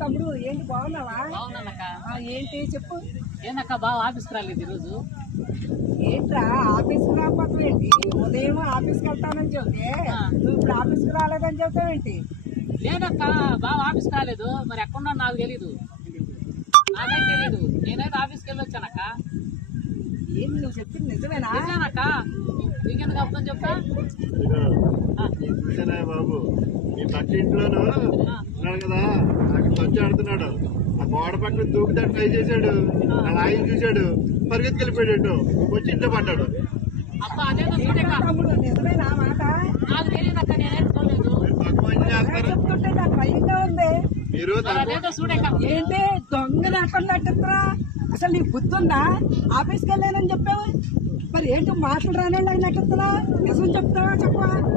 తమ్ముడు ఏంటి బాగున్నావా? ఏంటి చెప్పు. ఏందక్క బావ ఆఫీస్కి రాలేదు ఈరోజు? ఏంట్రా ఆఫీస్కి రాకపోతే ఏంటి? ఉదయం ఆఫీస్కి వెళ్తానని చెబితే నువ్వు ఇప్పుడు ఆఫీస్కి రాలేదని చెప్తావేంటి? లేదక్క బావ ఆఫీస్కి రాలేదు. మరి ఎక్కడున్నా నాకు తెలీదు. నాకేం తెలీదు. నేనైతే ఆఫీస్కి వెళ్ళి వచ్చానక్క. ఏంటి నువ్వు చెప్పింది నిజమేనా? నిజమేనక్క. నీకెందుకు అర్థం చెప్తా బాబు. ఈ పక్క ఇంట్లోనూ ఉన్నాడు కదా, అక్కడ వచ్చి ఆడుతున్నాడు. ఆ గోడ పక్కన దూకుతాడు ట్రై చేశాడు. అలా ఆయన చూశాడు, పరిగెత్తుకెళ్ళిపోయాడు. వచ్చి ఇంట్లో పడ్డాడు. అబ్బా అదేదో చూడక తమ్ముడు నిజమేనా మాట? నాకు తెలియదు అక్క. నేనైతే చూడలేదు. చెప్తుంటే నాకు భయంగా ఉంది. మీరు అదేదో చూడక. ఏంటి దొంగలు అక్కడ నట్టుతున్నా? అసలు నీకు బుద్ధి ఉందా? ఆఫీస్కి వెళ్ళానని చెప్పావు, మరి ఏంటి మాటలు రాని నట్టుతున్నా? నిజం చెప్తావా చెప్పవా?